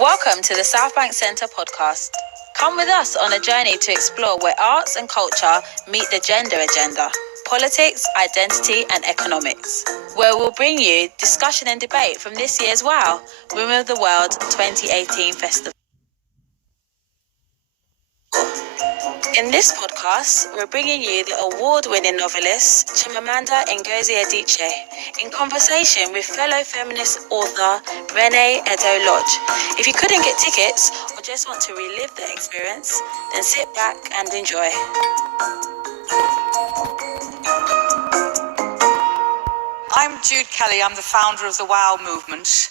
Welcome to the South Bank Centre podcast. Come with us on a journey to explore where arts and culture meet the gender agenda, politics, identity and economics, where we'll bring you discussion and debate from this year's WOW, Women of the World 2018 Festival. In this podcast, we're bringing you the award-winning novelist Chimamanda Ngozi Adichie in conversation with fellow feminist author Renee Eddo-Lodge. If you couldn't get tickets or just want to relive the experience, then sit back and enjoy. I'm Jude Kelly. I'm the founder of the WOW movement.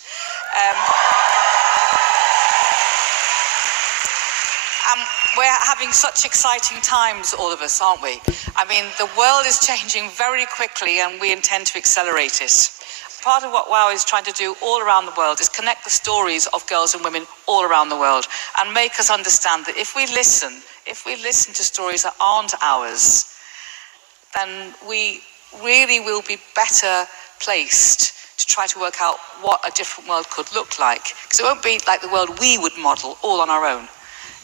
We're having such exciting times, all of us, aren't we? I mean, the world is changing very quickly and we intend to accelerate it. Part of what WOW is trying to do all around the world is connect the stories of girls and women all around the world and make us understand that if we listen to stories that aren't ours, then we really will be better placed to try to work out what a different world could look like. Because it won't be like the world we would model all on our own.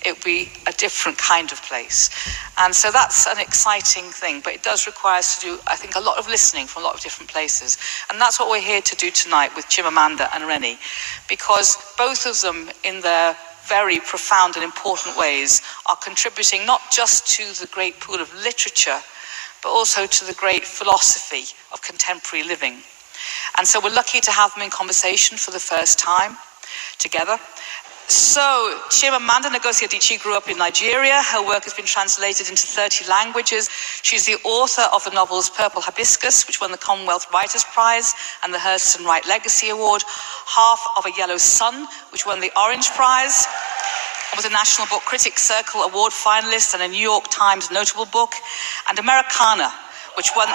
It would be a different kind of place. And so that's an exciting thing, but it does require us to do, I think, a lot of listening from a lot of different places. And that's what we're here to do tonight with Chimamanda and Rennie, because both of them, in their very profound and important ways, are contributing not just to the great pool of literature, but also to the great philosophy of contemporary living. And so we're lucky to have them in conversation for the first time together. So, Chimamanda Ngozi Adichie grew up in Nigeria. Her work has been translated into 30 languages. She's the author of the novels Purple Hibiscus, which won the Commonwealth Writers' Prize and the Hurston Wright Legacy Award, Half of a Yellow Sun, which won the Orange Prize, and was a National Book Critics Circle Award finalist and a New York Times notable book, and Americana, which won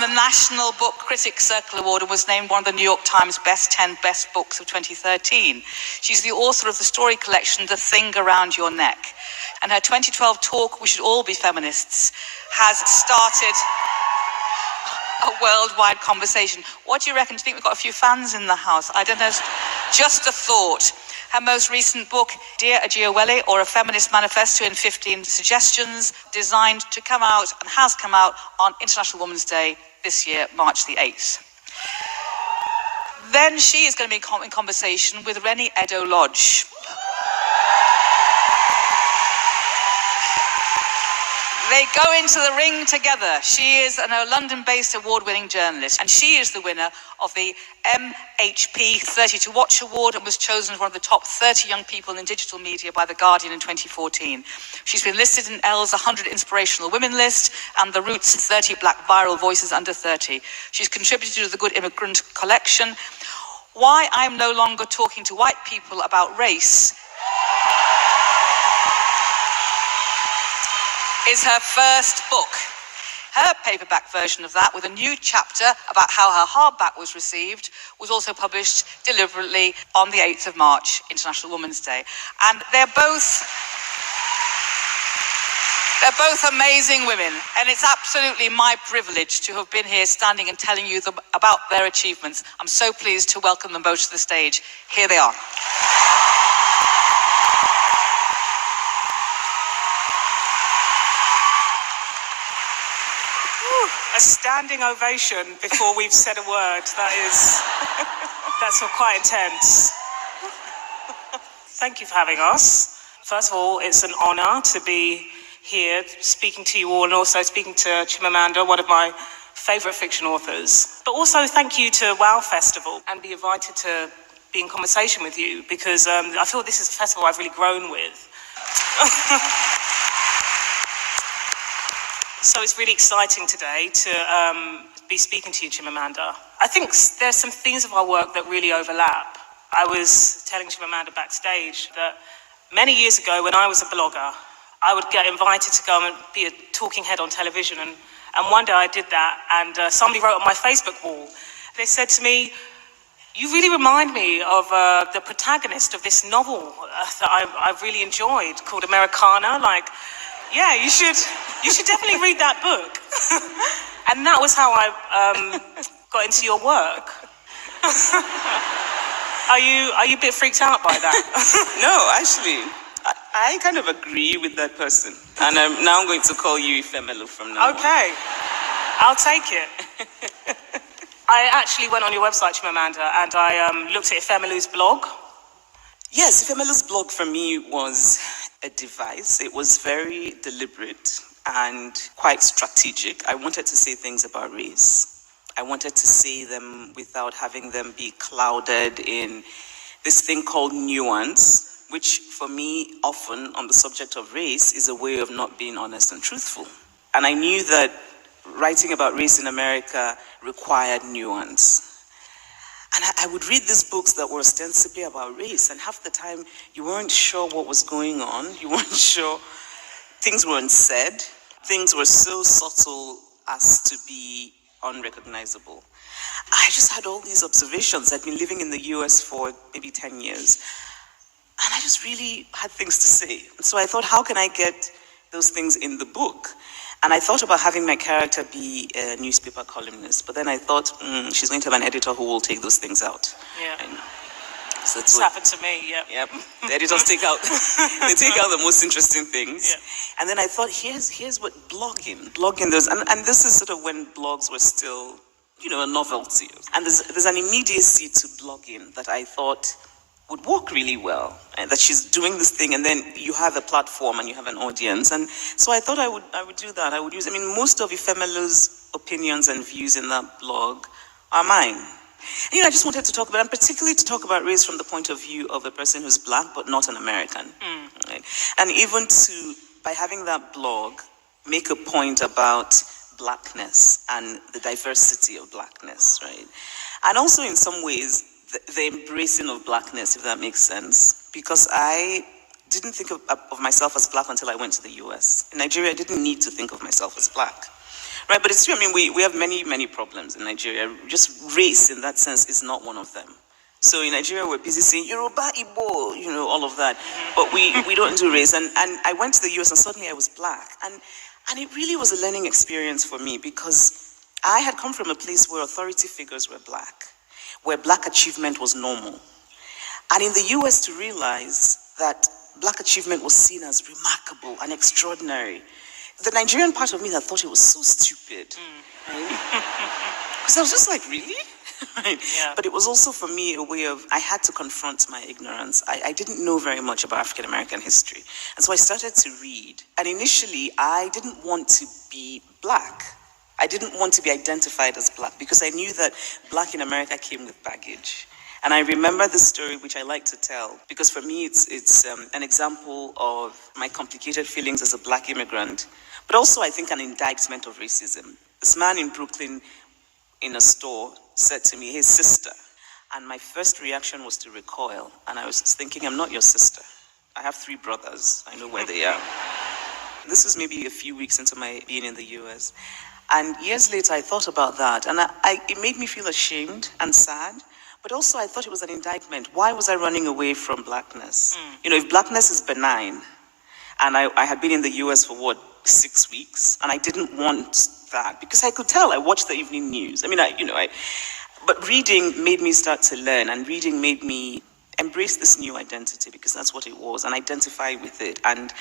the National Book Critics Circle Award and was named one of the New York Times Best 10 Best Books of 2013. She's the author of the story collection, The Thing Around Your Neck. And her 2012 talk, We Should All Be Feminists, has started a worldwide conversation. What do you reckon? Do you think we've got a few fans in the house? I don't know, just a thought. Her most recent book, Dear Ajiawele, or A Feminist Manifesto in 15 Suggestions, designed to come out and has come out on International Women's Day this year, March the 8th. Then she is going to be in conversation with Renee Eddo-Lodge. They go into the ring together. She is a London-based award-winning journalist, and she is the winner of the MHP 30 to Watch Award and was chosen as one of the top 30 young people in digital media by The Guardian in 2014. She's been listed in Elle's 100 Inspirational Women list and The Roots 30 Black Viral Voices Under 30. She's contributed to the Good Immigrant collection. Why I'm No Longer Talking to White People About Race is her first book. Her paperback version of that, with a new chapter about how her hardback was received, was also published deliberately on the 8th of March, International Women's Day. And they're both amazing women, and it's absolutely my privilege to have been here standing and telling you about their achievements. I'm so pleased to welcome them both to the stage. Here they are. A standing ovation before we've said a word. That's quite intense. Thank you for having us. First of all, it's an honor to be here speaking to you all and also speaking to Chimamanda, one of my favorite fiction authors. But also thank you to WOW Festival and be invited to be in conversation with you because I feel this is a festival I've really grown with. So it's really exciting today to be speaking to you, Chimamanda. I think there's some themes of our work that really overlap. I was telling Chimamanda backstage that many years ago when I was a blogger, I would get invited to go and be a talking head on television. And one day I did that and somebody wrote on my Facebook wall. They said to me, "You really remind me of the protagonist of this novel that I've really enjoyed called Americana. Like, yeah, you should definitely read that book." And that was how I got into your work. Are you a bit freaked out by that? No, actually, I kind of agree with that person. And I'm now going to call you Ifemelu from now on. Okay, I'll take it. I actually went on your website, Chimamanda, and I looked at Ifemelu's blog. Yes, Ifemelu's blog for me was a device. It was very deliberate and quite strategic. I wanted to say things about race. I wanted to say them without having them be clouded in this thing called nuance, which for me, often on the subject of race, is a way of not being honest and truthful. And I knew that writing about race in America required nuance. And I would read these books that were ostensibly about race, and half the time you weren't sure what was going on. You weren't sure. Things weren't said. Things were so subtle as to be unrecognizable. I just had all these observations. I'd been living in the US for maybe 10 years. And I just really had things to say. And so I thought, how can I get those things in the book? And I thought about having my character be a newspaper columnist, but then I thought, she's going to have an editor who will take those things out. Yeah. And so it's happened to me, yeah. Yep. The editors take out the most interesting things. Yeah. And then I thought, here's what blogging those, and this is sort of when blogs were still, a novelty. And there's an immediacy to blogging that I thought would work really well, and that she's doing this thing, and then you have a platform and you have an audience. And so I thought I would do that. Most of Ifemelu's opinions and views in that blog are mine. And, I just wanted to talk about, and particularly to talk about race from the point of view of a person who's Black but not an American. Right? And even by having that blog, make a point about Blackness and the diversity of Blackness, right? And also in some ways, the embracing of Blackness, if that makes sense, because I didn't think of myself as Black until I went to the US. In Nigeria, I didn't need to think of myself as Black, right? But it's true, we have many, many problems in Nigeria. Just race, in that sense, is not one of them. So in Nigeria, we're busy saying, Yoruba, Igbo, all of that, but we don't do race. And I went to the US and suddenly I was Black. And it really was a learning experience for me, because I had come from a place where authority figures were Black, where Black achievement was normal. And in the US, to realize that Black achievement was seen as remarkable and extraordinary. The Nigerian part of me that thought it was so stupid. Because I was just like, really? Right? Yeah. But it was also for me a way of, I had to confront my ignorance. I didn't know very much about African American history. And so I started to read. And initially, I didn't want to be Black. I didn't want to be identified as Black, because I knew that Black in America came with baggage. And I remember this story, which I like to tell, because for me it's an example of my complicated feelings as a Black immigrant, but also I think an indictment of racism. This man in Brooklyn in a store said to me, "Hey, sister." And my first reaction was to recoil. And I was thinking, I'm not your sister. I have 3 brothers. I know where they are. This was maybe a few weeks into my being in the US. And years later, I thought about that, and it made me feel ashamed and sad, but also I thought it was an indictment. Why was I running away from Blackness? If Blackness is benign, and I had been in the US for 6 weeks, and I didn't want that, because I could tell. I watched the evening news. But reading made me start to learn, and reading made me embrace this new identity, because that's what it was, and identify with it. And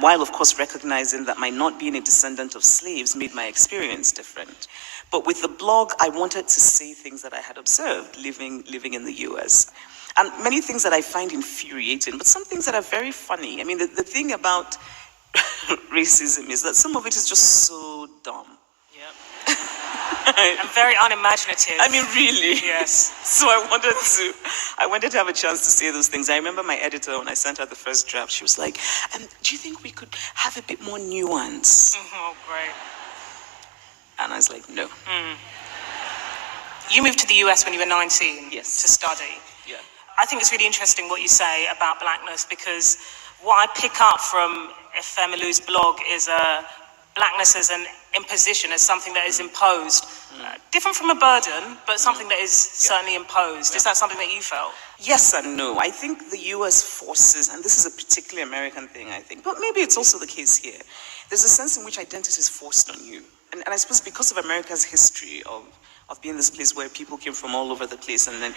while, of course, recognizing that my not being a descendant of slaves made my experience different. But with the blog, I wanted to say things that I had observed living in the US. And many things that I find infuriating, but some things that are very funny. The thing about racism is that some of it is just so dumb. Yep. And very unimaginative. Really. Yes. So I wanted to have a chance to say those things. I remember my editor, when I sent her the first draft, she was like, do you think we could have a bit more nuance? Oh, great. And I was like, no. You moved to the US when you were 19. Yes. To study. Yeah. I think it's really interesting what you say about Blackness, because what I pick up from Ifemelu's blog is Blackness as an imposition, as something that is imposed. Different from a burden, but something that is certainly imposed. Is that something that you felt? Yes and no. I think the US forces, and this is a particularly American thing, I think, but maybe it's also the case here. There's a sense in which identity is forced on you. And I suppose because of America's history of of being this place where people came from all over the place, and then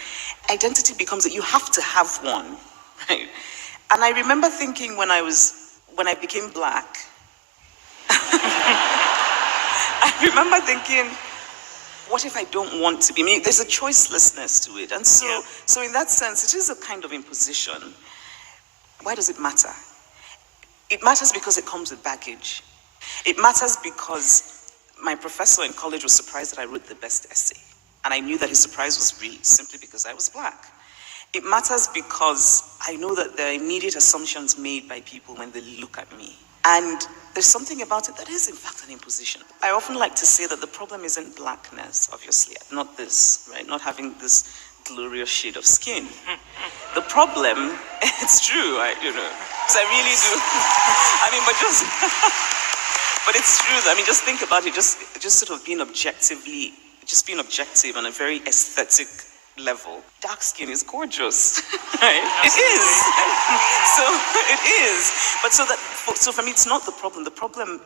identity becomes that you have to have one, right? And I remember thinking when I became black, I remember thinking, what if I don't want to be? I mean, there's a choicelessness to it. And so in that sense, it is a kind of imposition. Why does it matter? It matters because it comes with baggage. It matters because my professor in college was surprised that I wrote the best essay. And I knew that his surprise was real simply because I was black. It matters because I know that there are immediate assumptions made by people when they look at me. And there's something about it that is, in fact, an imposition. I often like to say that the problem isn't blackness, obviously, not this, right? Not having this glorious shade of skin. The problem, it's true, because I really do. I mean, but it's true. I mean, just think about it, just sort of being objective on a very aesthetic level. Dark skin is gorgeous, right? It is. So it is. But so for me, it's not the problem. The problem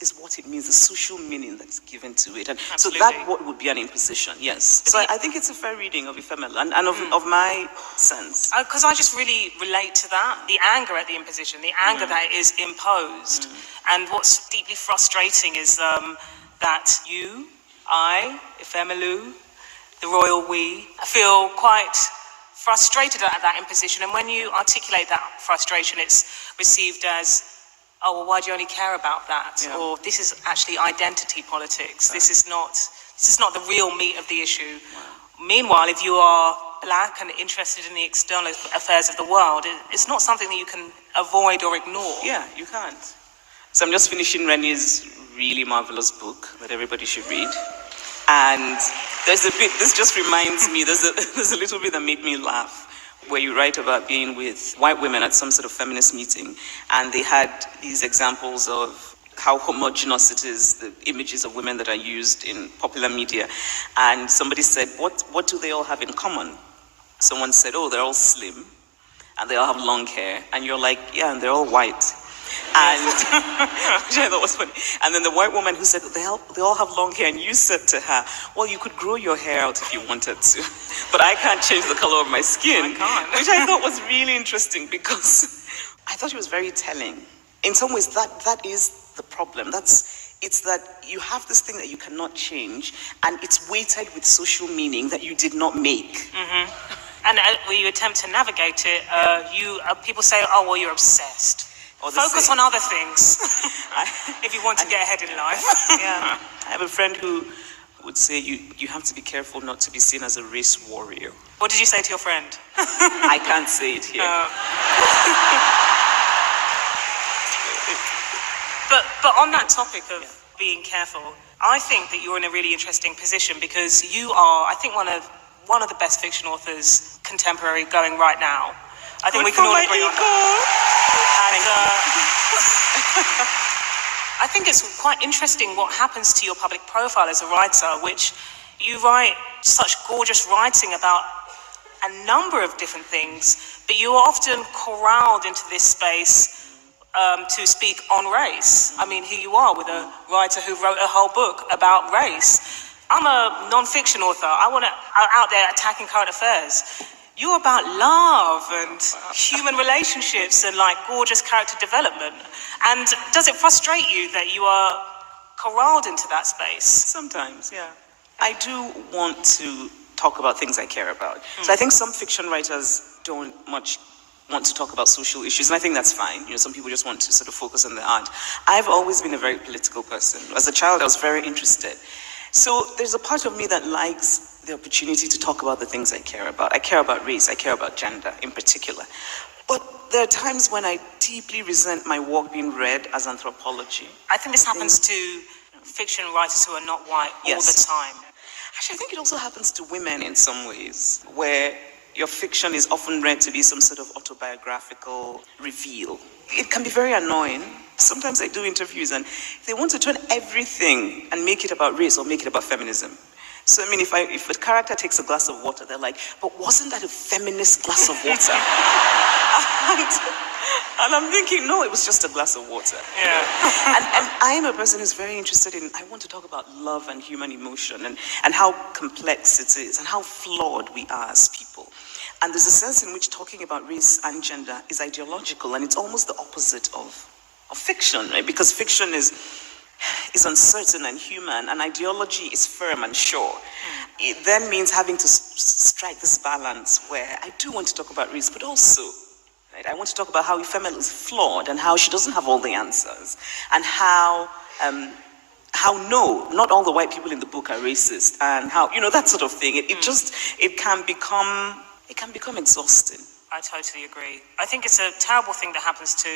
is what it means, the social meaning that's given to it. And Absolutely. so that what would be an imposition, yes. So I think it's a fair reading of Ephemeral and of my sense. Because I just really relate to that, the anger at the imposition, the anger that is imposed. And what's deeply frustrating is that you, I, Ephemeral, the royal we, feel quite frustrated at that imposition. And when you articulate that frustration, it's received as, oh, well, why do you only care about that? Yeah. Or this is actually identity politics. This is not the real meat of the issue. Wow. Meanwhile, if you are black and interested in the external affairs of the world, it's not something that you can avoid or ignore. Yeah, you can't. So I'm just finishing Renee's really marvelous book that everybody should read. And there's a bit, this just reminds me, there's a little bit that made me laugh, where you write about being with white women at some sort of feminist meeting, and they had these examples of how homogenous it is, the images of women that are used in popular media. And somebody said, what do they all have in common? Someone said, oh, they're all slim, and they all have long hair. And you're like, yeah, and they're all white. And which I thought was funny. And then the white woman who said they all have long hair, and you said to her, well, you could grow your hair out if you wanted to, but I can't change the color of my skin. I can't. Which I thought was really interesting, because I thought it was very telling. In some ways, that is the problem. It's that you have this thing that you cannot change, and it's weighted with social meaning that you did not make. Mm-hmm. And when you attempt to navigate it, people say, oh, well, you're obsessed. Focus on other things if you want to get ahead in life. Yeah. I have a friend who would say you have to be careful not to be seen as a race warrior. What did you say to your friend? I can't say it here. But on that topic of being careful, I think that you're in a really interesting position, because you are, I think, one of the best fiction authors contemporary going right now. I think we can all agree on that. And I think it's quite interesting what happens to your public profile as a writer, which you write such gorgeous writing about a number of different things, but you are often corralled into this space to speak on race. I mean, here you are with a writer who wrote a whole book about race. I'm a non-fiction author. I want to out there attacking current affairs. You're about love and human relationships and like gorgeous character development. And does it frustrate you that you are corralled into that space? Sometimes, yeah. I do want to talk about things I care about. So I think some fiction writers don't much want to talk about social issues, and I think that's fine. You know, some people just want to sort of focus on the art. I've always been a very political person. As a child, I was very interested. So there's a part of me that likes the opportunity to talk about the things I care about. I care about race, I care about gender in particular. But there are times when I deeply resent my work being read as anthropology. I think this happens to fiction writers who are not white all the time. Actually, I think it also happens to women in some ways, where your fiction is often read to be some sort of autobiographical reveal. It can be very annoying. Sometimes I do interviews and they want to turn everything and make it about race or make it about feminism. So, I mean, if a character takes a glass of water, they're like, but wasn't that a feminist glass of water? And I'm thinking, no, it was just a glass of water. Yeah. And I'm a person who's very interested in, I want to talk about love and human emotion and how complex it is and how flawed we are as people. And there's a sense in which talking about race and gender is ideological, and it's almost the opposite of fiction, right? Because fiction is uncertain and human, and ideology is firm and sure. It then means having to strike this balance where I do want to talk about race, but also, right, I want to talk about how Feminist is flawed and how she doesn't have all the answers, and how no, not all the white people in the book are racist, and how, that sort of thing. It can become exhausting. I totally agree. I think it's a terrible thing that happens to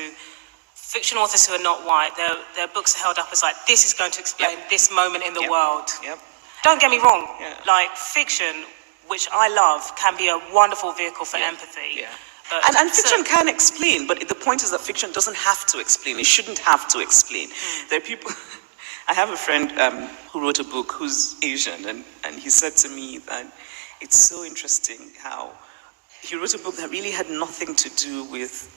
fiction authors who are not white. Their books are held up as like, this is going to explain this moment in the world. Yep. Don't get me wrong. Yeah. Like, fiction, which I love, can be a wonderful vehicle for empathy. Yeah. But And fiction can explain, but the point is that fiction doesn't have to explain. It shouldn't have to explain. There are people... I have a friend who wrote a book who's Asian, and he said to me that it's so interesting how he wrote a book that really had nothing to do with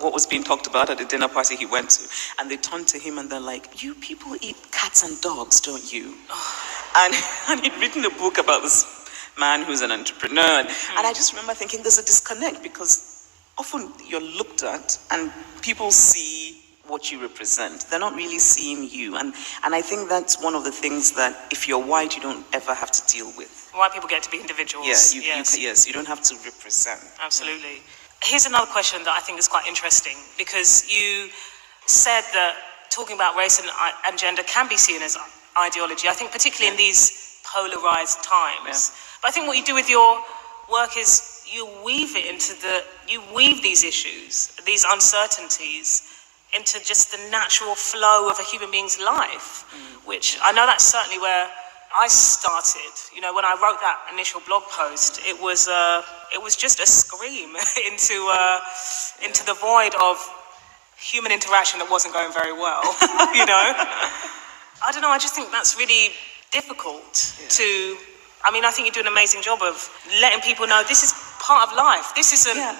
what was being talked about at the dinner party he went to. And they turned to him and they're like, you people eat cats and dogs, don't you? And he'd written a book about this man who's an entrepreneur. And I just remember thinking there's a disconnect, because often you're looked at and people see what you represent. They're not really seeing you. And I think that's one of the things that if you're white, you don't ever have to deal with. white people get to be individuals. Yes, you don't have to represent. Absolutely. Here's another question that I think is quite interesting, because you said that talking about race and gender can be seen as ideology. I think particularly in these polarized times. Yeah. But I think what you do with your work is you weave these issues, these uncertainties, into just the natural flow of a human being's life, which I know that's certainly where I started. You know, when I wrote that initial blog post, it was just a scream into the void of human interaction that wasn't going very well. You know, I don't know. I just think that's really difficult to. I mean, I think you do an amazing job of letting people know this is part of life. This isn't. Yeah.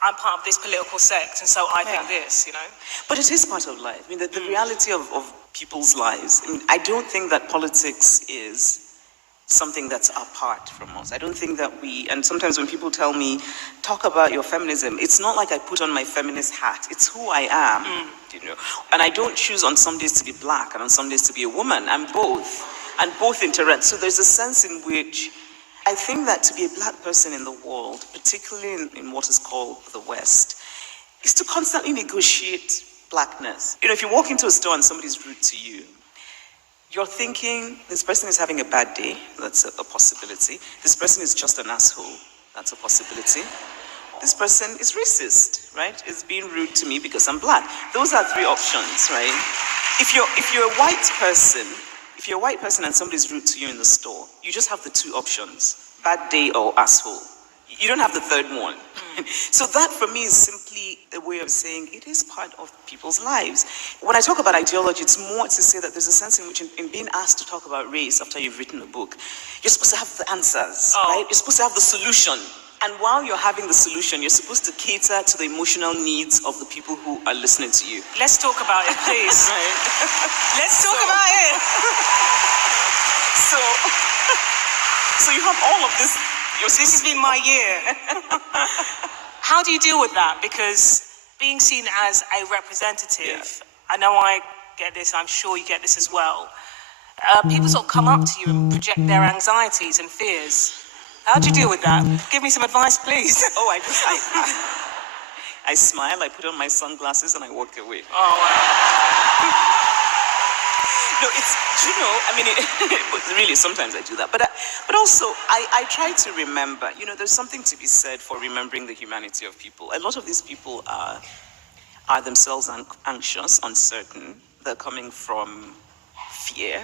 I'm part of this political sect, and so I think this, you know. But it is part of life. I mean, the reality of people's lives. I mean, I don't think that politics is something that's apart from us. I don't think that and sometimes when people tell me, talk about your feminism, it's not like I put on my feminist hat. It's who I am, you know. And I don't choose on some days to be black and on some days to be a woman. I'm both. And both interact. So there's a sense in which I think that to be a black person in the world, particularly in what is called the West, is to constantly negotiate blackness. You know, if you walk into a store and somebody's rude to you, you're thinking, this person is having a bad day. That's a possibility. This person is just an asshole. That's a possibility. This person is racist, right? Is being rude to me because I'm black. Those are three options, right? If you're a white person, and somebody's rude to you in the store, you just have the two options, bad day or asshole. You don't have the third one. So that for me is simply a way of saying it is part of people's lives. When I talk about ideology, it's more to say that there's a sense in which in being asked to talk about race after you've written a book, you're supposed to have the answers, right? You're supposed to have the solution. And while you're having the solution, you're supposed to cater to the emotional needs of the people who are listening to you. Let's talk about it, please. Right? Let's talk about it. So you have all of this. This has been my year. How do you deal with that? Because being seen as a representative, I know I get this, I'm sure you get this as well. People sort of come up to you and project their anxieties and fears. How do you deal with that? Give me some advice, please. I smile, I put on my sunglasses, and I walk away. Oh, wow. No, really, sometimes I do that. But also, I try to remember, you know, there's something to be said for remembering the humanity of people. A lot of these people are themselves anxious, uncertain. They're coming from fear.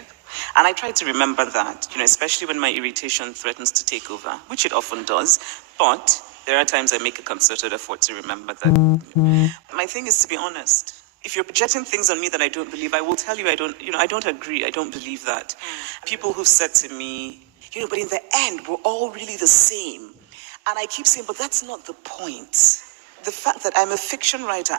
And I try to remember that, you know, especially when my irritation threatens to take over, which it often does. But there are times I make a concerted effort to remember that. My thing is to be honest. If you're projecting things on me that I don't believe, I will tell you I don't agree. I don't believe that. People who've said to me, you know, but in the end, we're all really the same. And I keep saying, but that's not the point. The fact that I'm a fiction writer,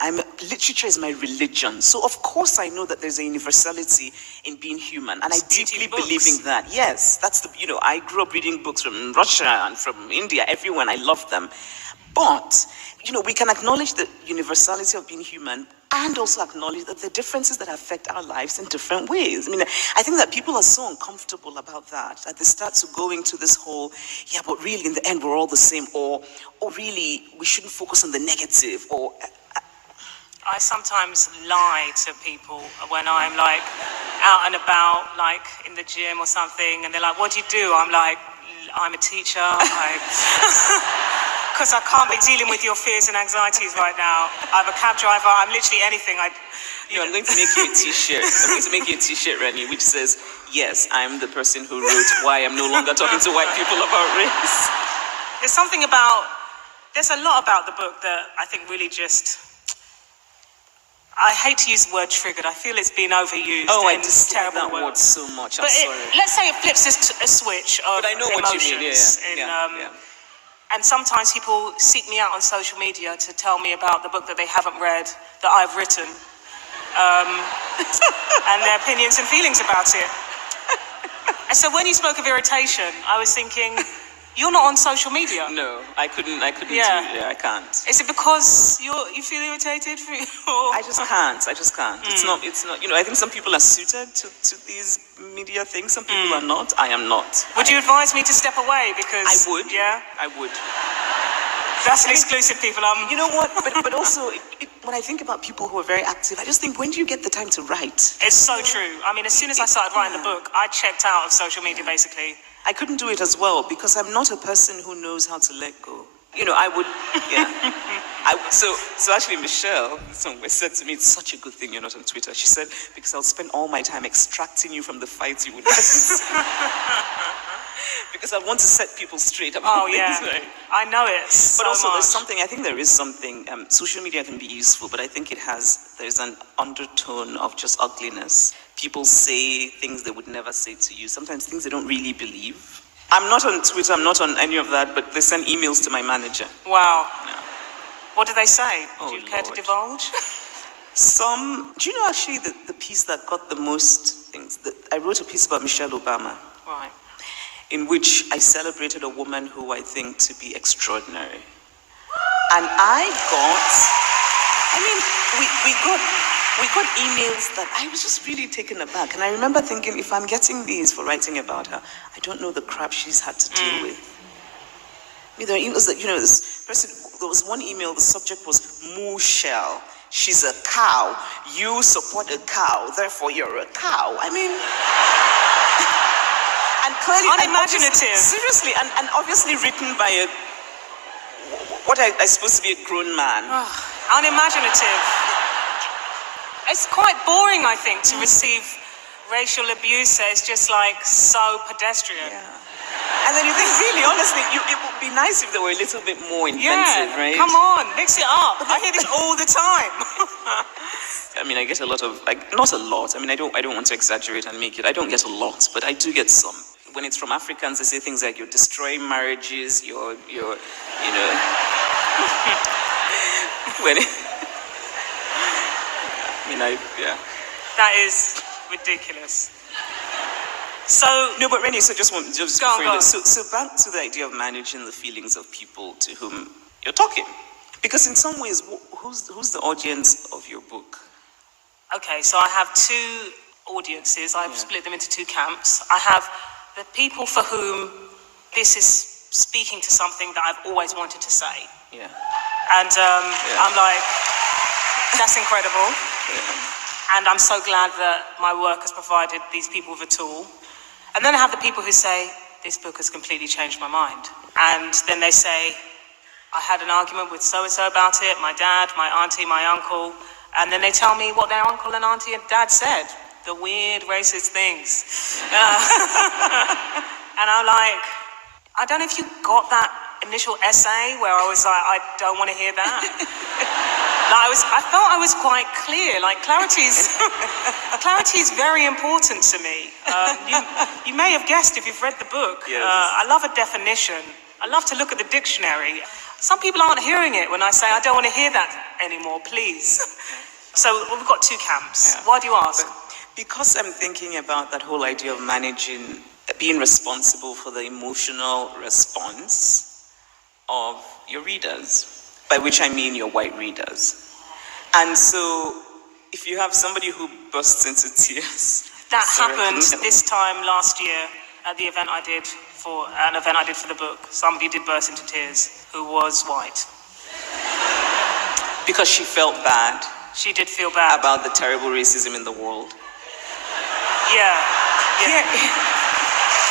literature is my religion. So of course I know that there's a universality in being human. And I deeply believe in that. Yes, that's I grew up reading books from Russia and from India, everyone, I love them. But, we can acknowledge the universality of being human and also acknowledge that there are differences that affect our lives in different ways. I think that people are so uncomfortable about that they start to go into this whole, but really in the end we're all the same, or really we shouldn't focus on the negative, or... I sometimes lie to people when I'm like out and about, like in the gym or something, and they're like, what do you do? I'm like, I'm a teacher. Because I can't be dealing with your fears and anxieties right now. I'm a cab driver. I'm literally anything. I'm going to make you a T-shirt. I'm going to make you a T-shirt, Rennie, which says, yes, I'm the person who wrote Why I'm No Longer Talking to White People About Race. There's a lot about the book that I think really just... I hate to use the word triggered. I feel it's been overused. Oh, I dislike that word so much. I'm sorry. Let's say it flips a switch of but I know emotions. What you mean. And sometimes people seek me out on social media to tell me about the book that they haven't read, that I've written, and their opinions and feelings about it. And so when you spoke of irritation, I was thinking, you're not on social media. No, I couldn't do it. Yeah, I can't. Is it because you feel irritated? I just can't. It's not, I think some people are suited to these media things. Some people are not. I am not. Would you advise me to step away? Because I would. Yeah? I would. That's an exclusive, people. You know what? But also, when I think about people who are very active, I just think, when do you get the time to write? It's so true. As soon as I started writing the book, I checked out of social media, basically. I couldn't do it as well because I'm not a person who knows how to let go. I would, So actually, Michelle somewhere said to me, it's such a good thing you're not on Twitter. She said, because I'll spend all my time extracting you from the fights you would have. Because I want to set people straight about things. Right? I know it. But also, there's something. I think there is something. Social media can be useful, but I think there's an undertone of just ugliness. People say things they would never say to you. Sometimes things they don't really believe. I'm not on Twitter. I'm not on any of that. But they send emails to my manager. Wow. Yeah. What do they say? Oh, do you care to divulge? Do you know actually the piece that got the most things? I wrote a piece about Michelle Obama. Right. In which I celebrated a woman who I think to be extraordinary. And we got emails that I was just really taken aback. And I remember thinking, if I'm getting these for writing about her, I don't know the crap she's had to deal with. There are emails that, this person, there was one email, the subject was Moo Shell. She's a cow. You support a cow, therefore you're a cow. And clearly, unimaginative. Seriously, and obviously written by what I suppose to be a grown man. Unimaginative. It's quite boring, I think, to receive racial abuse that is just like so pedestrian. Yeah. And then you think, really, honestly, it would be nice if they were a little bit more inventive, right? Come on, mix it up. I hear this all the time. I get a lot of, not a lot. I don't want to exaggerate and make it. I don't get a lot, but I do get some. When it's from Africans, they say things like, you're destroying marriages, you're That is ridiculous. So no, but Rennie, so just go on. So back to the idea of managing the feelings of people to whom you're talking, because in some ways, who's the audience of your book? Okay, so I have two audiences. I've split them into two camps. I have the people for whom this is speaking to something that I've always wanted to say. Yeah. And I'm like, that's incredible. Yeah. And I'm so glad that my work has provided these people with a tool. And then I have the people who say, this book has completely changed my mind. And then they say, I had an argument with so-and-so about it, my dad, my auntie, my uncle. And then they tell me what their uncle and auntie and dad said, the weird racist things. And I'm like, I don't know if you got that initial essay where I was like, I don't want to hear that. I felt I was quite clear. Clarity is very important to me. You may have guessed if you've read the book. Yes. I love a definition. I love to look at the dictionary. Some people aren't hearing it when I say, I don't want to hear that anymore, please. So we've got two camps. Yeah. Why do you ask? Because I'm thinking about that whole idea of managing, being responsible for the emotional response of your readers, by which I mean your white readers. And so if you have somebody who bursts into tears. That happened this time last year at the event I did for the book. Somebody did burst into tears who was white. Because she felt bad. She did feel bad. About the terrible racism in the world. Yeah.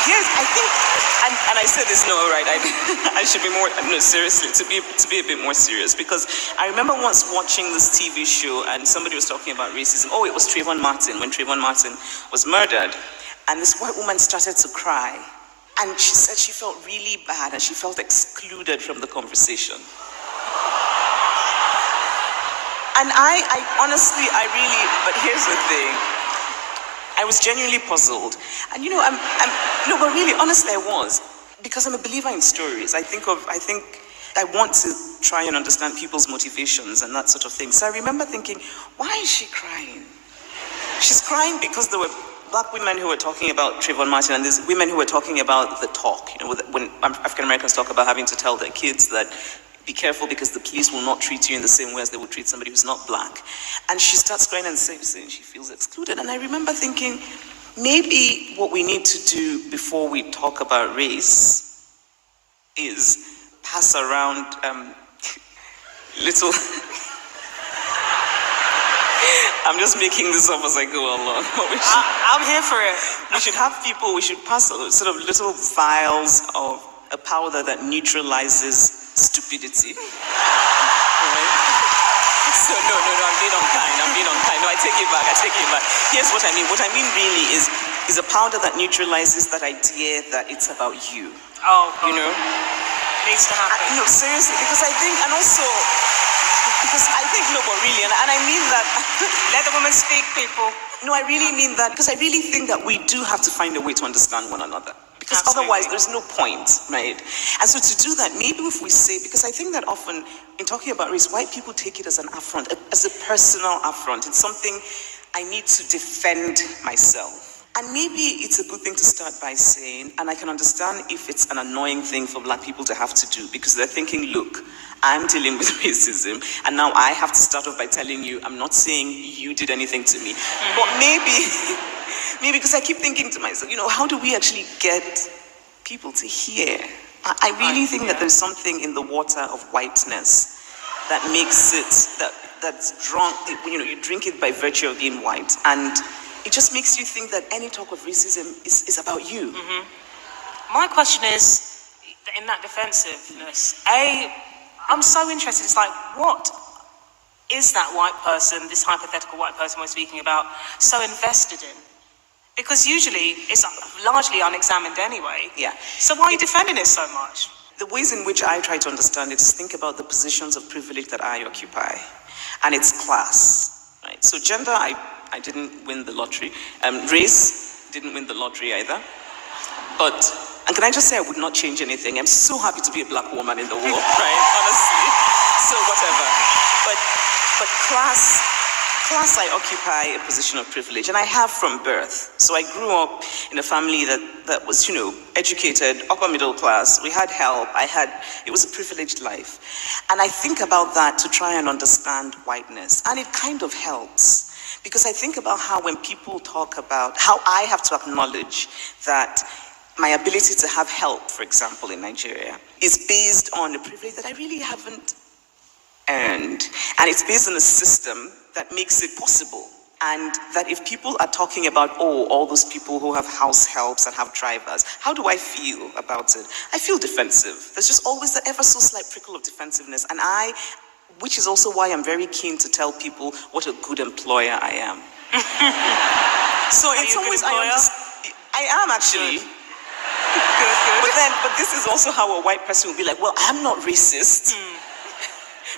Here's, I think, and I said this, no, right, I should be more, no, seriously, to be a bit more serious, because I remember once watching this TV show and somebody was talking about racism. Oh, it was Trayvon Martin, when Trayvon Martin was murdered. And this white woman started to cry. And she said she felt really bad and she felt excluded from the conversation. And I honestly, but here's the thing. I was genuinely puzzled. And you know, no, but really, honestly, I was. Because I'm a believer in stories. I think I want to try and understand people's motivations and that sort of thing. So I remember thinking, why is she crying? She's crying because there were black women who were talking about Trayvon Martin, and there's women who were talking about the talk. You know, when African Americans talk about having to tell their kids that be careful because the police will not treat you in the same way as they would treat somebody who's not black. And she starts crying and saying she feels excluded. And I remember thinking, maybe what we need to do before we talk about race is pass around little... I'm just making this up as I go along. I'm here for it. We should pass sort of little vials of a powder that neutralizes stupidity. Right? So no, I'm being unkind. No, I take it back. Here's what I mean. What I mean really is a powder that neutralizes that idea that it's about you. Oh, you know? Needs to happen. No, seriously, because I think, no, but really, and I mean that. Let the woman speak, people. No, I really mean that, because I really think that we do have to find a way to understand one another. Because Absolutely. Otherwise, there's no point, right? And so to do that, maybe if we say, because I think that often, in talking about race, white people take it as an affront, as a personal affront. It's something I need to defend myself. And maybe it's a good thing to start by saying, and I can understand if it's an annoying thing for black people to have to do, because they're thinking, look, I'm dealing with racism, and now I have to start off by telling you, I'm not saying you did anything to me. But maybe because I keep thinking to myself, you know, how do we actually get people to hear? I really think that there's something in the water of whiteness that makes it, that's drunk, you know, you drink it by virtue of being white, and it just makes you think that any talk of racism is about you. Mm-hmm. My question is, in that defensiveness, I'm so interested. It's like, what is that white person, this hypothetical white person we're speaking about, so invested in? Because usually it's largely unexamined anyway. Yeah. So why are you defending it so much? The ways in which I try to understand it is think about the positions of privilege that I occupy, and it's class, right? So gender, I didn't win the lottery. Race, didn't win the lottery either. And can I just say I would not change anything. I'm so happy to be a black woman in the world, right? Honestly. So whatever. But class, I occupy a position of privilege, and I have from birth. So I grew up in a family that was, you know, educated, upper middle class. We had help. It was a privileged life. And I think about that to try and understand whiteness. And it kind of helps. Because I think about how when people talk about how I have to acknowledge that my ability to have help, for example, in Nigeria, is based on a privilege that I really haven't earned. And it's based on a system that makes it possible. And that if people are talking about, all those people who have house helps and have drivers, how do I feel about it? I feel defensive. There's just always the ever so slight prickle of defensiveness. And which is also why I'm very keen to tell people what a good employer I am. So it's always, I am actually. Good. But this is also how a white person will be like, well, I'm not racist.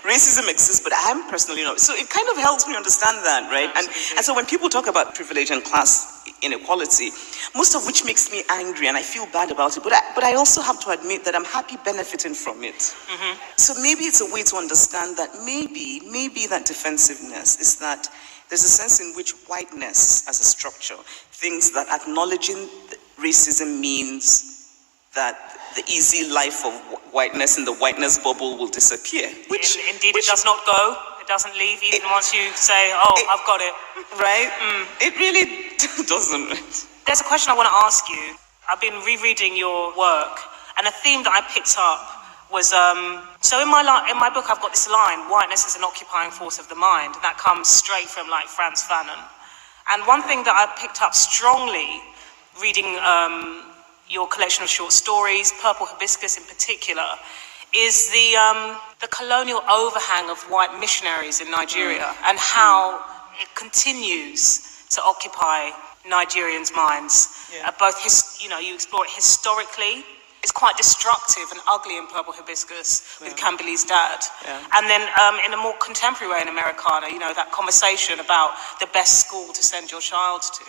Racism exists, but I'm personally not. So it kind of helps me understand that, right? And so when people talk about privilege and class inequality, most of which makes me angry and I feel bad about it, but I also have to admit that I'm happy benefiting from it. Mm-hmm. So maybe it's a way to understand that maybe that defensiveness is that there's a sense in which whiteness as a structure thinks that acknowledging racism means that the easy life of whiteness in the whiteness bubble will disappear. Indeed, it does not go. It doesn't leave even once you say, I've got it. Right? It really doesn't. There's a question I want to ask you. I've been rereading your work, and a theme that I picked up was, so in my book I've got this line, whiteness is an occupying force of the mind. That comes straight from like Frantz Fanon. And one thing that I picked up strongly reading your collection of short stories, Purple Hibiscus in particular, is the colonial overhang of white missionaries in Nigeria and how it continues to occupy Nigerians' minds. Yeah. You explore it historically. It's quite destructive and ugly in Purple Hibiscus with Kambili's dad. Yeah. And then in a more contemporary way in Americana, that conversation about the best school to send your child to.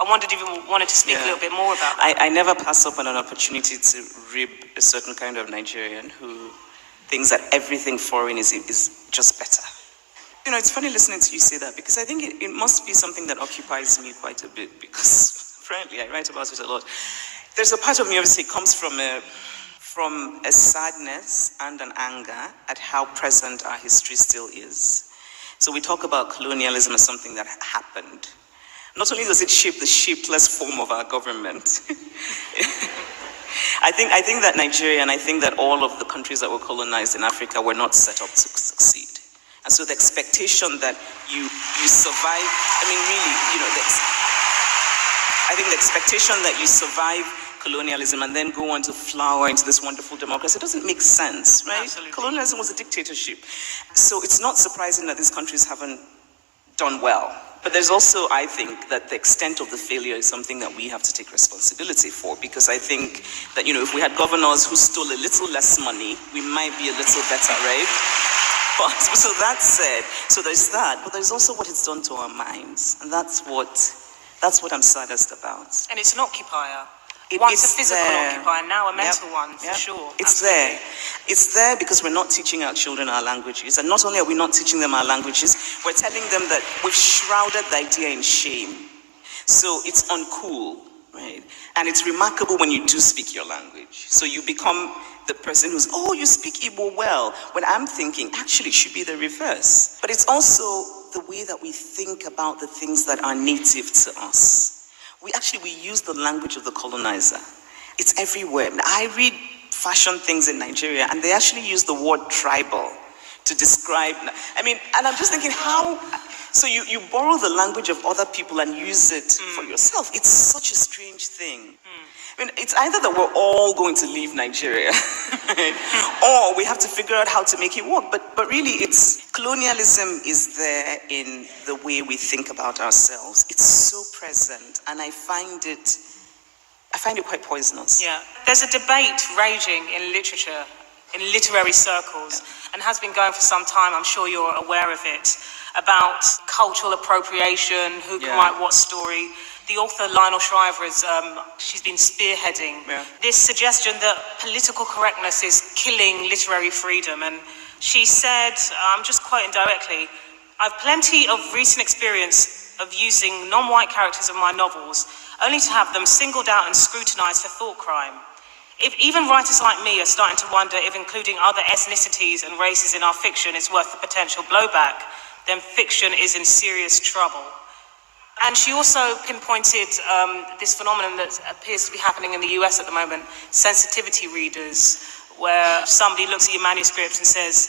I wondered if you wanted to speak a little bit more about that. I never pass up on an opportunity to rib a certain kind of Nigerian who thinks that everything foreign is just better. It's funny listening to you say that because I think it must be something that occupies me quite a bit because, frankly, I write about it a lot. There's a part of me, obviously, comes from a sadness and an anger at how present our history still is. So we talk about colonialism as something that happened. Not only does it shape the shapeless form of our government, I think that Nigeria and I think that all of the countries that were colonized in Africa were not set up to succeed. And so the expectation that you survive, I think the expectation that you survive colonialism and then go on to flower into this wonderful democracy, it doesn't make sense, right? Absolutely. Colonialism was a dictatorship. So it's not surprising that these countries haven't done well. But there's also, I think, that the extent of the failure is something that we have to take responsibility for, because I think that, if we had governors who stole a little less money, we might be a little better, right? But, so that said, so there's that, but there's also what it's done to our minds, and that's what I'm saddest about. And it's an occupier. Once a physical occupier, now a mental one, for sure. It's there. It's there because we're not teaching our children our languages. And not only are we not teaching them our languages, we're telling them that we've shrouded the idea in shame. So it's uncool, right? And it's remarkable when you do speak your language. So you become the person who's, you speak Igbo well. When I'm thinking, actually, it should be the reverse. But it's also the way that we think about the things that are native to us. We use the language of the colonizer. It's everywhere. I read fashion things in Nigeria, and they actually use the word tribal to describe, and I'm just thinking how, so you borrow the language of other people and use it for yourself. It's such a strange thing. It's either that we're all going to leave Nigeria, or we have to figure out how to make it work. But really, colonialism is there in the way we think about ourselves. It's so present, and I find it quite poisonous. Yeah, there's a debate raging in literature, in literary circles, and has been going for some time. I'm sure you're aware of it, about cultural appropriation, who can write what story. The author Lionel Shriver she's been spearheading this suggestion that political correctness is killing literary freedom. And she said, I'm just quoting directly, "I've plenty of recent experience of using non-white characters in my novels, only to have them singled out and scrutinized for thought crime. If even writers like me are starting to wonder if including other ethnicities and races in our fiction is worth the potential blowback, then fiction is in serious trouble." And she also pinpointed this phenomenon that appears to be happening in the US at the moment, sensitivity readers, where somebody looks at your manuscript and says,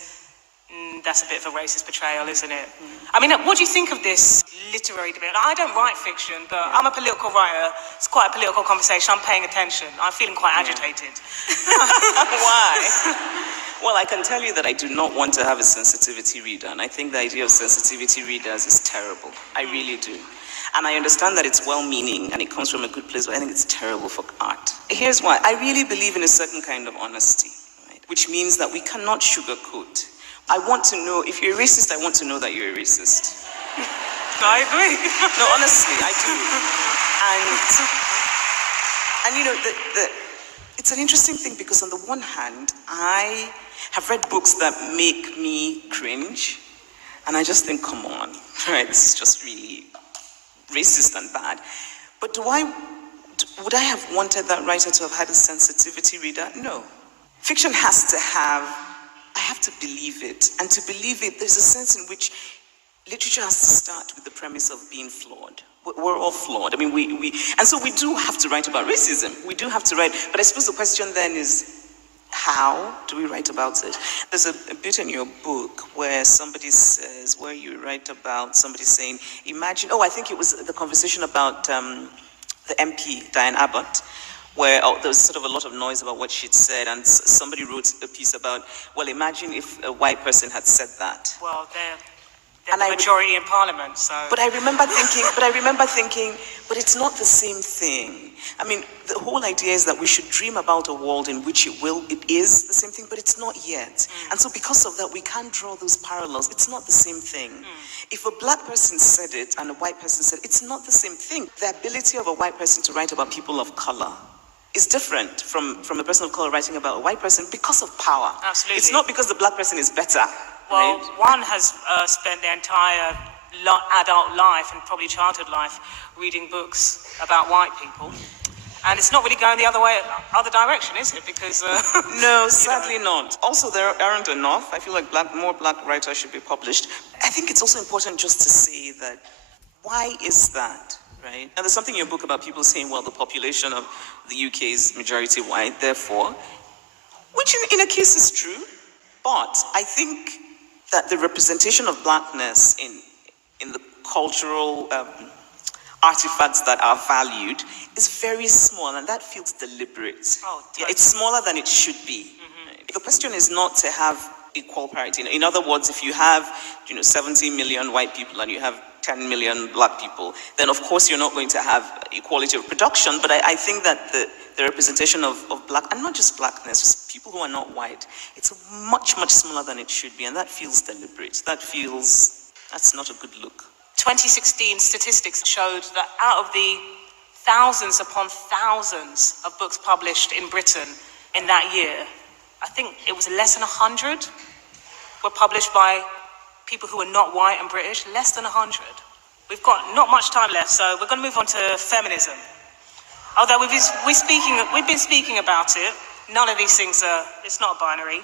that's a bit of a racist portrayal, isn't it? What do you think of this literary debate? I don't write fiction, but I'm a political writer. It's quite a political conversation. I'm paying attention. I'm feeling quite agitated. Why? Well, I can tell you that I do not want to have a sensitivity reader, and I think the idea of sensitivity readers is terrible. I really do. And I understand that it's well-meaning and it comes from a good place, but I think it's terrible for art. Here's why. I really believe in a certain kind of honesty, right? Which means that we cannot sugarcoat. I want to know, if you're a racist, I want to know that you're a racist. I agree. No, honestly, I do. And you know, it's an interesting thing because on the one hand, I have read books that make me cringe, and I just think, come on, right? This is just really racist and bad. But would I have wanted that writer to have had a sensitivity reader? No. Fiction has to have, I have to believe it. And to believe it, there's a sense in which literature has to start with the premise of being flawed. We're all flawed. I mean, and so we do have to write about racism. We do have to write, but I suppose the question then is, how do we write about it? There's a bit in your book where where you write about somebody saying, imagine, I think it was the conversation about the MP, Diane Abbott, where there was sort of a lot of noise about what she'd said, and somebody wrote a piece about, well, imagine if a white person had said that. Well, they're the majority in Parliament, so... But I remember thinking, but it's not the same thing. I mean, the whole idea is that we should dream about a world in which it is the same thing, but it's not yet. And so because of that, we can't draw those parallels. It's not the same thing. If a black person said it and a white person said it, it's not the same thing. The ability of a white person to write about people of color is different from a person of color writing about a white person because of power. Absolutely. It's not because the black person is better. Well, right? one has spent their entire adult life and probably childhood life reading books about white people. And it's not really going the other direction, is it? Because no, sadly not. Also, there aren't enough. I feel like more black writers should be published. I think it's also important just to say that, why is that, right? And there's something in your book about people saying, well, the population of the UK is majority white, therefore, which in a case is true, but I think that the representation of blackness in the cultural artifacts that are valued is very small, and that feels deliberate. Oh, totally. Yeah, it's smaller than it should be. The question is not to have equal parity. In other words, if you have 70 million white people and you have 10 million black people, then of course you're not going to have equality of production. But I think that the representation of black, and not just blackness, just people who are not white, it's much, much smaller than it should be, and that feels deliberate. That's not a good look. 2016 statistics showed that out of the thousands upon thousands of books published in Britain in that year, I think it was less than 100 were published by people who are not white and British, less than 100. We've got not much time left, so we're going to move on to feminism. Although we've been speaking about it, none of these things it's not binary.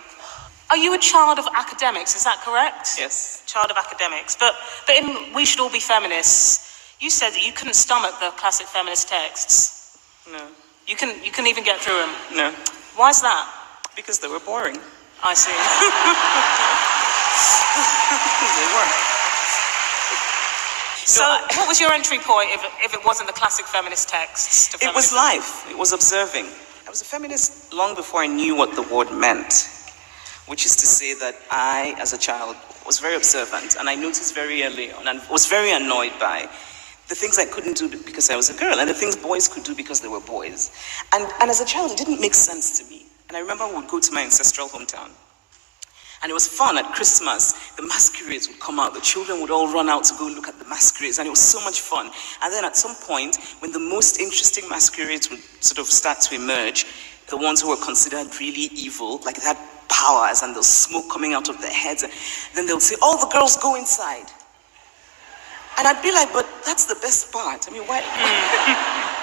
Are you a child of academics, is that correct? Yes. Child of academics. But in We Should All Be Feminists, you said that you couldn't stomach the classic feminist texts. No. You couldn't even get through them. No. Why is that? Because they were boring. I see. They were. So what was your entry point if it wasn't the classic feminist texts? It was life. It was observing. I was a feminist long before I knew what the word meant, which is to say that I, as a child, was very observant, and I noticed very early on and was very annoyed by the things I couldn't do because I was a girl and the things boys could do because they were boys. And as a child, it didn't make sense to me. And I remember we would go to my ancestral hometown. And it was fun. At Christmas, the masquerades would come out. The children would all run out to go look at the masquerades, and it was so much fun. And then at some point, when the most interesting masquerades would sort of start to emerge, the ones who were considered really evil, like that powers and the smoke coming out of their heads, then they'll say, all the girls go inside. And I'd be like, but that's the best part. I mean, why?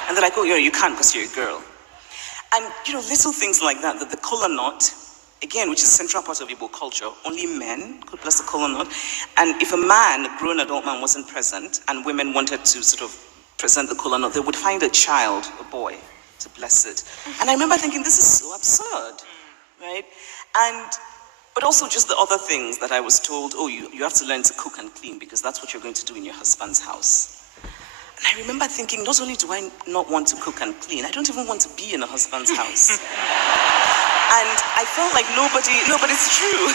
And they're like, oh, yeah, you can't because you're a girl. And, little things like that the collar knot, again, which is a central part of Igbo culture, only men could bless the collar knot. And if a grown adult man wasn't present, and women wanted to sort of present the collar knot, they would find a child, a boy, to bless it. And I remember thinking, this is so absurd, right? But also just the other things that I was told, you have to learn to cook and clean because that's what you're going to do in your husband's house. And I remember thinking, not only do I not want to cook and clean, I don't even want to be in a husband's house. And I felt like but it's true.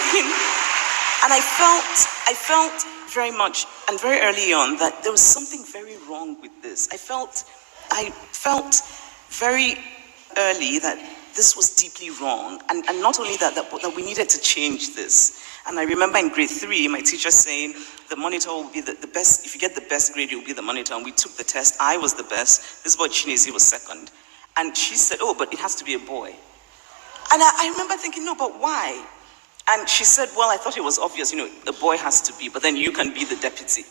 And I felt very much, and very early on, that there was something very wrong with this. I felt very early that this was deeply wrong. And not only that we needed to change this. And I remember in grade 3, my teacher saying, the monitor will be the best, if you get the best grade, you'll be the monitor. And we took the test, I was the best, this boy Chinese, was second. And she said, oh, but it has to be a boy. And I remember thinking, no, but why? And she said, well, I thought it was obvious, a boy has to be, but then you can be the deputy.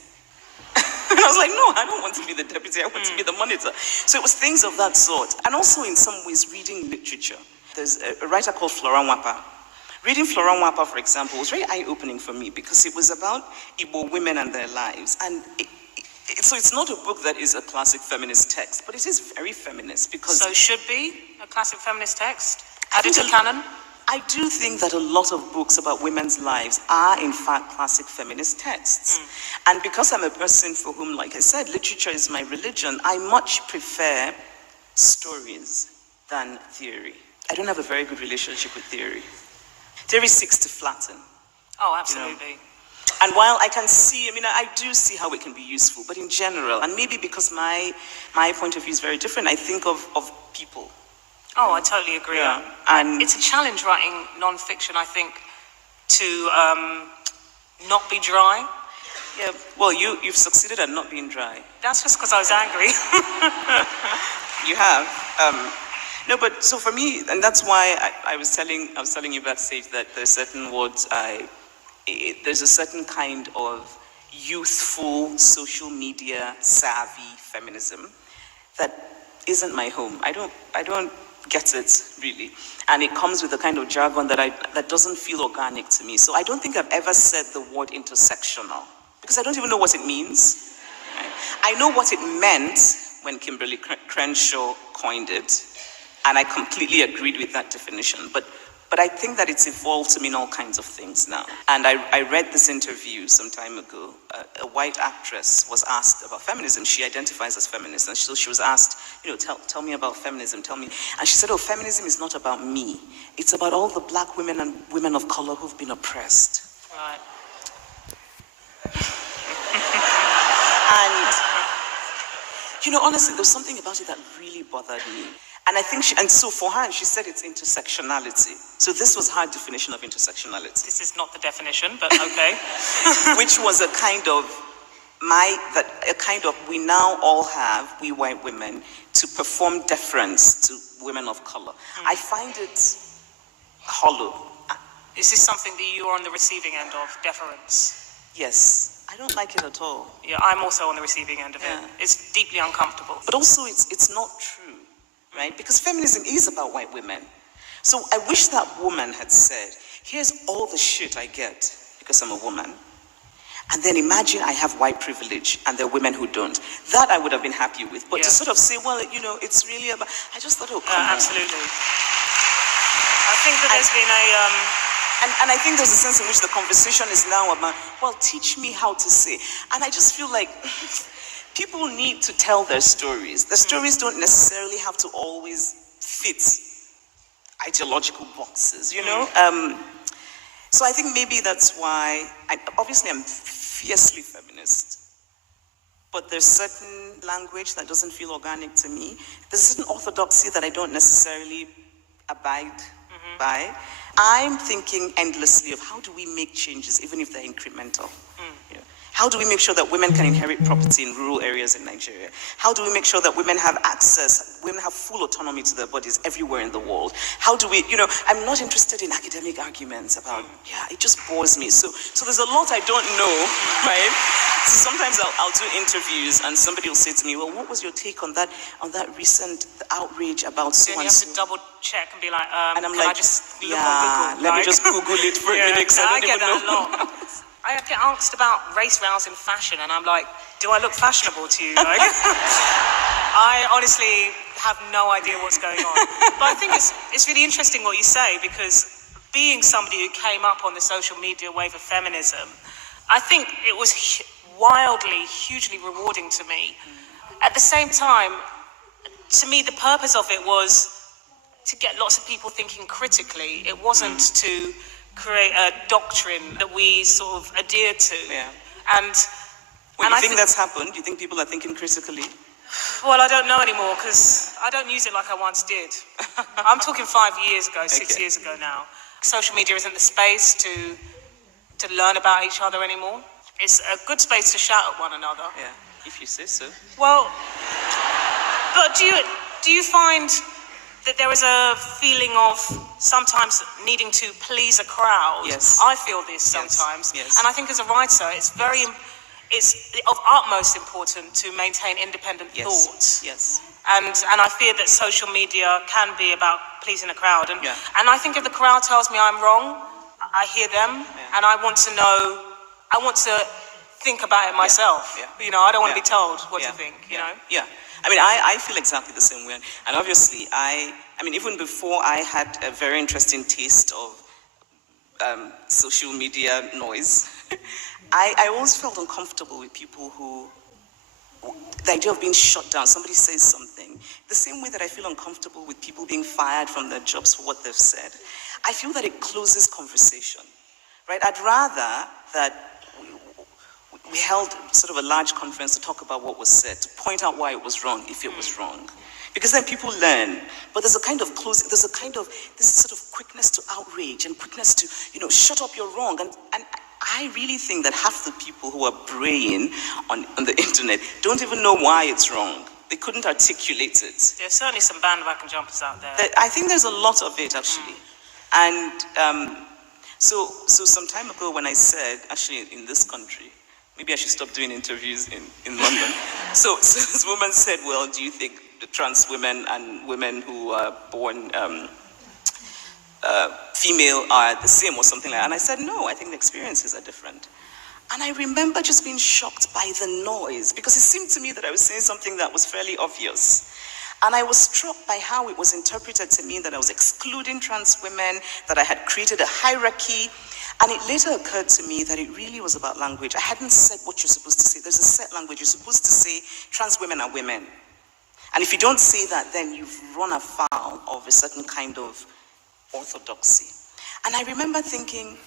And I was like, no, I don't want to be the deputy, I want to be the monitor. So it was things of that sort. And also in some ways, reading literature. There's a writer called Florent Wapa. Reading Florent Wapa, for example, was very eye-opening for me because it was about Igbo women and their lives. And so it's not a book that is a classic feminist text, but it is very feminist because... So it should be a classic feminist text? Added to canon? I do think that a lot of books about women's lives are, in fact, classic feminist texts. And because I'm a person for whom, like I said, literature is my religion, I much prefer stories than theory. I don't have a very good relationship with theory. Theory seeks to flatten. Oh, absolutely. And while I can see, I do see how it can be useful, but in general, and maybe because my point of view is very different, I think of people. Oh, I totally agree. Yeah. And it's a challenge writing non-fiction, I think, to not be dry. Yeah, well, you've succeeded at not being dry. That's just because I was angry. You have. No, but so for me, and that's why I was telling you backstage that there's certain words there's a certain kind of youthful, social media savvy feminism that isn't my home. I don't get it really, and it comes with a kind of jargon that doesn't feel organic to me. So I don't think I've ever said the word intersectional because I don't even know what it means. Right? I know what it meant when Kimberly Crenshaw coined it, and I completely agreed with that definition. But I think that it's evolved to mean all kinds of things now. And I read this interview some time ago. A white actress was asked about feminism. She identifies as feminist. And so she was asked, tell me about feminism, tell me. And she said, oh, feminism is not about me. It's about all the black women and women of color who've been oppressed. Right. And, honestly, there was something about it that really bothered me. And I think so for her, she said it's intersectionality. So this was her definition of intersectionality. This is not the definition, but okay. Which was a kind of we now all have, we white women, to perform deference to women of color. I find it hollow. Is this something that you are on the receiving end of, deference? Yes. I don't like it at all. Yeah, I'm also on the receiving end of it. It's deeply uncomfortable. But also it's not true. Right? Because feminism is about white women. So I wish that woman had said, here's all the shit I get because I'm a woman. And then imagine I have white privilege and there are women who don't. That I would have been happy with. But to sort of say, well, it's really about... I just thought, oh, come on. Absolutely. I think that there's been a... And I think there's a sense in which the conversation is now about, well, teach me how to say. And I just feel like... People need to tell their stories. Their stories don't necessarily have to always fit ideological boxes, So I think maybe that's why, obviously I'm fiercely feminist, but there's certain language that doesn't feel organic to me. There's certain orthodoxy that I don't necessarily abide by. I'm thinking endlessly of how do we make changes, even if they're incremental. How do we make sure that women can inherit property in rural areas in Nigeria? How do we make sure that women have access, women have full autonomy to their bodies everywhere in the world? How do we, I'm not interested in academic arguments about, it just bores me. So there's a lot I don't know, right? So sometimes I'll do interviews and somebody will say to me, well, what was your take on that recent outrage about so and so? You have to double check and be like, and I'm can like, I just look on Google? Let me just Google it for a minute because I don't even know. That a lot. I get asked about race-rousing fashion, and I'm like, do I look fashionable to you? Like, I honestly have no idea what's going on. But I think it's really interesting what you say, because being somebody who came up on the social media wave of feminism, I think it was wildly, hugely rewarding to me. At the same time, to me, the purpose of it was to get lots of people thinking critically. It wasn't to create a doctrine that we sort of adhere to. Yeah. And you think that's happened? Do you think people are thinking critically? Well, I don't know anymore because I don't use it like I once did. I'm talking 5 years ago, 6 years ago now. Social media isn't the space to learn about each other anymore. It's a good space to shout at one another. Yeah, if you say so. Well, but do you find that there is a feeling of sometimes needing to please a crowd? Yes. I feel this sometimes. Yes. And I think as a writer, it's very, it's of utmost importance to maintain independent thought. Yes. And I fear that social media can be about pleasing a crowd. And Yeah. and I think if the crowd tells me I'm wrong, I hear them, and I want to know, I want to think about it myself. Yeah. You know, I don't want to be told what to think, you know? Yeah. I mean, I feel exactly the same way. And obviously, I mean, even before I had a very interesting taste of social media noise, I always felt uncomfortable with people who, the idea of being shut down, somebody says something, the same way that I feel uncomfortable with people being fired from their jobs for what they've said. I feel that it closes conversation, right? I'd rather that we held sort of a large conference to talk about what was said, to point out why it was wrong, if it was wrong. Because then people learn. But there's a kind of closing, there's a kind of, this sort of quickness to outrage and quickness to, you know, shut up, you're wrong. And I really think that half the people who are braying on the internet don't even know why it's wrong. They couldn't articulate it. There's certainly some bandwagon jumpers out there. I think there's a lot of it, actually. And so some time ago when I said, actually in this country, maybe I should stop doing interviews in London. So this woman said, well, do you think the trans women and women who are born female are the same or something like that? And I said, no, I think the experiences are different. And I remember just being shocked by the noise, because it seemed to me that I was saying something that was fairly obvious. And I was struck by how it was interpreted to mean that I was excluding trans women, that I had created a hierarchy. And it later occurred to me that it really was about language. I hadn't said what you're supposed to say. There's a set language. You're supposed to say trans women are women. And if you don't say that, then you've run afoul of a certain kind of orthodoxy. And I remember thinking,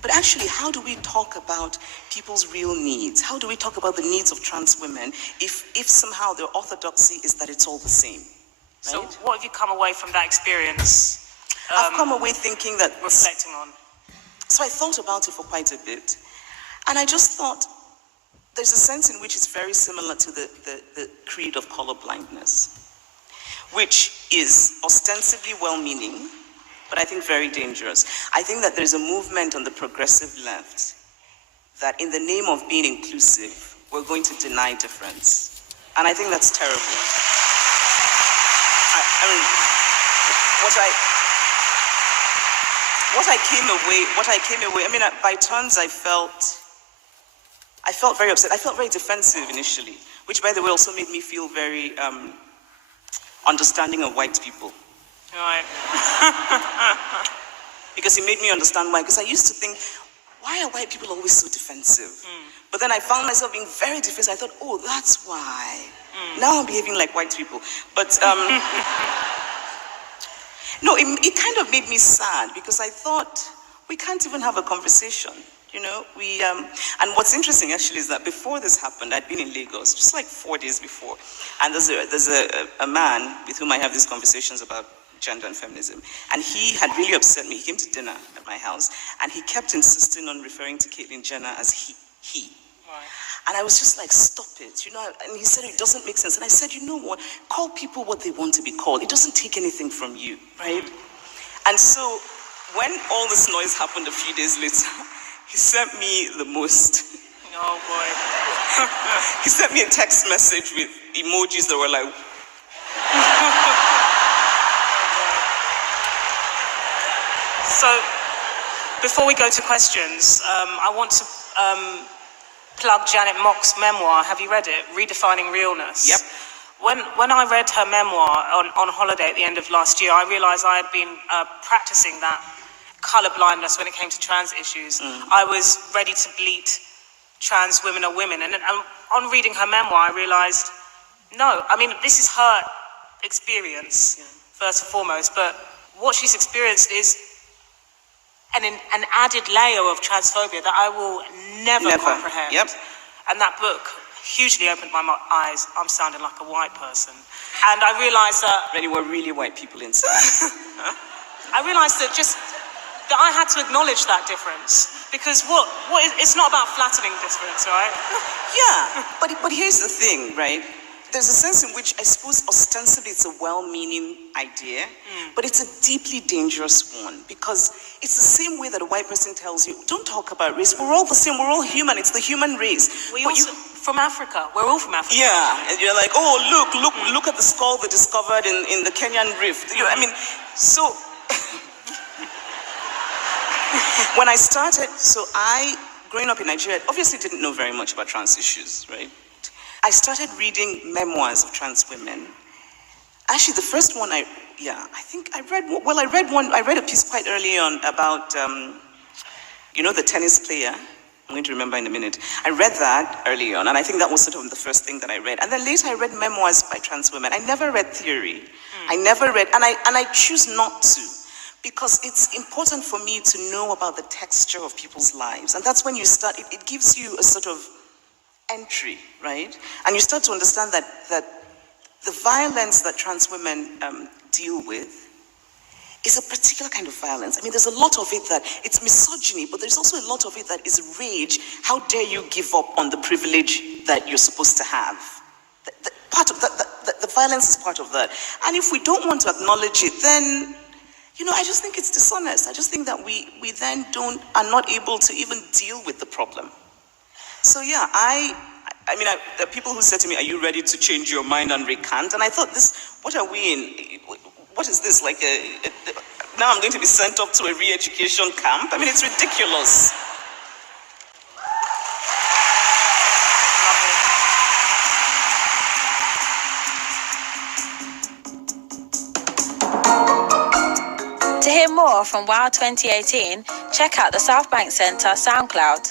but actually, how do we talk about people's real needs? How do we talk about the needs of trans women if somehow their orthodoxy is that it's all the same? Right? So what have you come away from that experience? I've come away thinking that... Reflecting on. So I thought about it for quite a bit. And I just thought, there's a sense in which it's very similar to the creed of colorblindness, which is ostensibly well-meaning, but I think very dangerous. I think that there's a movement on the progressive left that in the name of being inclusive, we're going to deny difference. And I think that's terrible. I mean, what I came away, I mean, by turns I felt very upset. I felt very defensive initially, which by the way also made me feel very understanding of white people. Right. Because it made me understand why. Because I used to think, why are white people always so defensive? But then I found myself being very defensive. I thought, oh, that's why. Now I'm behaving like white people. But no, it kind of made me sad because I thought we can't even have a conversation. You know, and what's interesting actually is that before this happened, I'd been in Lagos just like 4 days before, and there's a man with whom I have these conversations about gender and feminism, and he had really upset me. He came to dinner at my house, and he kept insisting on referring to Caitlyn Jenner as he. Right. And I was just like, stop it, you know, and he said it doesn't make sense, and I said, you know what, call people what they want to be called. It doesn't take anything from you, right? And so when all this noise happened a few days later, he sent me the most. Oh boy. He sent me a text message with emojis that were like. So, before we go to questions, I want to plug Janet Mock's memoir. Have you read it? Redefining Realness. Yep. When I read her memoir on holiday at the end of last year, I realized I had been practicing that color blindness when it came to trans issues. I was ready to bleat trans women are women. And on reading her memoir, I realized, no, I mean, this is her experience, first and foremost, but what she's experienced is an added layer of transphobia that I will never comprehend. Yep. And that book hugely opened my eyes. I'm sounding like a white person. And I realised that... Really, we're really white people inside. I realised that I had to acknowledge that difference. Because it's not about flattening difference, right? Yeah, but here's the thing, right? There's a sense in which I suppose ostensibly it's a well-meaning idea, but it's a deeply dangerous one, because it's the same way that a white person tells you, don't talk about race, we're all the same, we're all human, it's the human race. From Africa, we're all from Africa. Yeah, and you're like, oh, look at the skull they discovered in the Kenyan rift. I mean, so... When I started, growing up in Nigeria, obviously didn't know very much about trans issues, right? I started reading memoirs of trans women. Actually, the first one I read a piece quite early on about, the tennis player. I'm going to remember in a minute. I read that early on, and I think that was sort of the first thing that I read. And then later I read memoirs by trans women. I never read theory. I never read, and I choose not to, because it's important for me to know about the texture of people's lives. And that's when you start, it gives you a sort of entry, right? And you start to understand that the violence that trans women deal with is a particular kind of violence. I mean, there's a lot of it that it's misogyny, but there's also a lot of it that is rage. How dare you give up on the privilege that you're supposed to have? The violence is part of that. And if we don't want to acknowledge it, then, I just think it's dishonest. I just think that we then are not able to even deal with the problem. So yeah, there are people who said to me, are you ready to change your mind and recant? And I thought, what are we in? What is this, like now I'm going to be sent up to a re-education camp? I mean, it's ridiculous. To hear more from WOW 2018, check out the South Bank Centre SoundCloud.